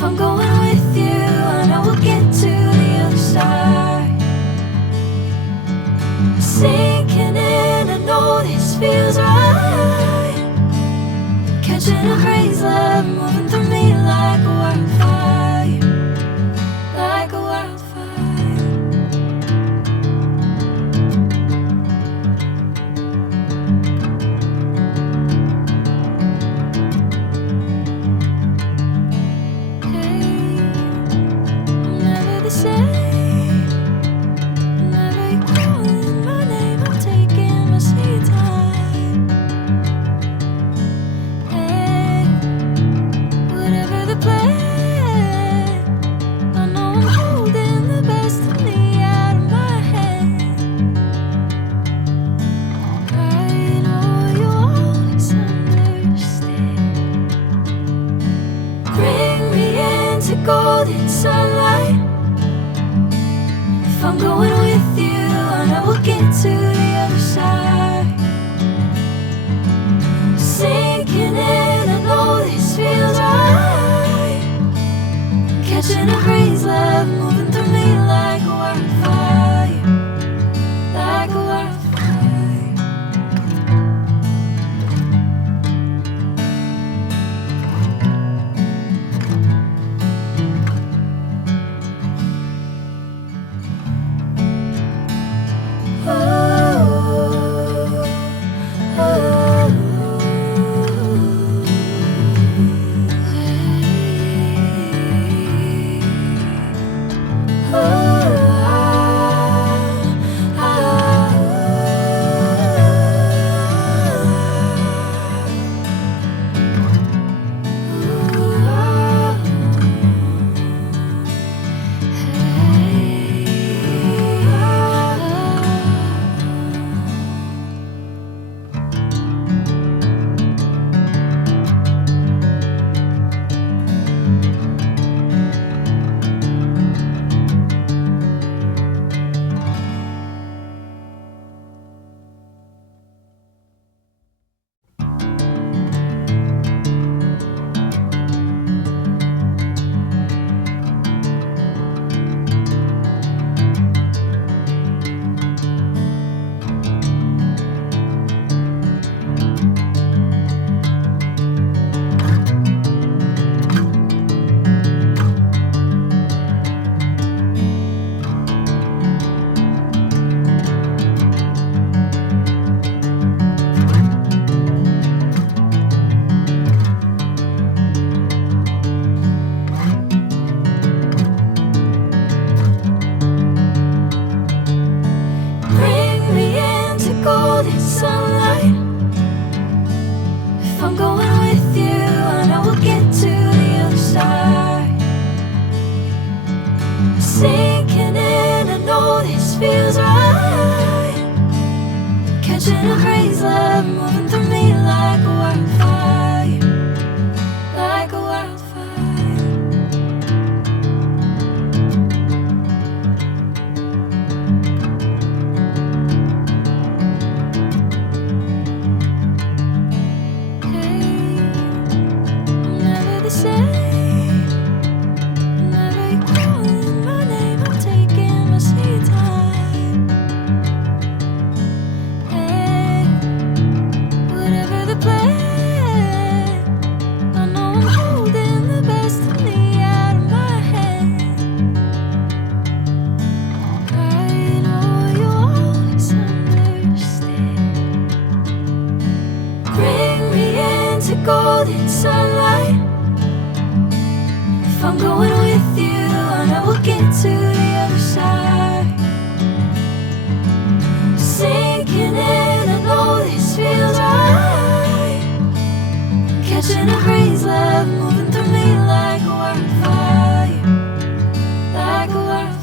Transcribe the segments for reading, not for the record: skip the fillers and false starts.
If I'm going with you, I know we'll get to the other side. Sinking in, I know this feels right. Catching a breeze, love moving through me like a wildfire, like a wildfire. Golden sunlight. If I'm going with you, I know we'll get to the other side. Sinking in, I know this feels right. Catching a breeze, love moving through me like a wildfire, like a wildfire. Sinking in, I know this feels right. Catching a breeze, love moving through me like a wildfire, like a wildfire. Hey, I'm never the same. Golden sunlight. If I'm going with you, I know we'll get to the other side. Sinking in, I know this feels right. Catching a breeze, love moving through me like a wildfire, like a wildfire.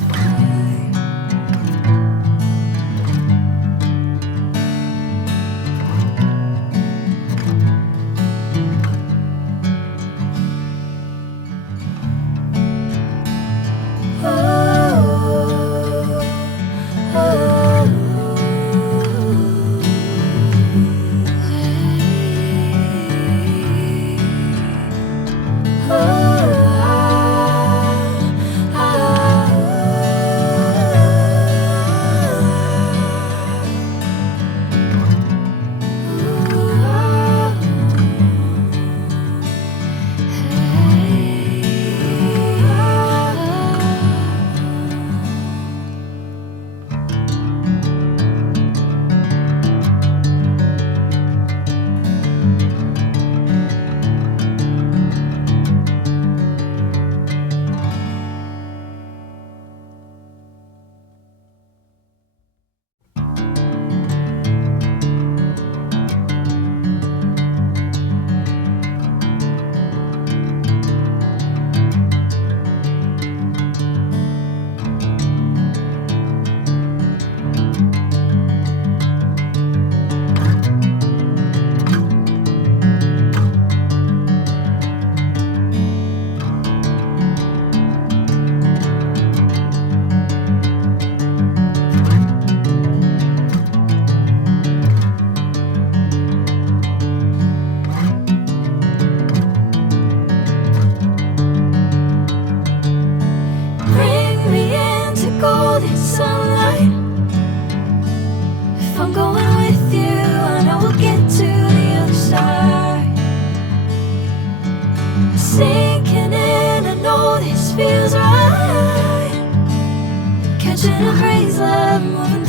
I'm going with you. I know we'll get to the other side. Sinking in, I know this feels right. Catching a crazy love, moving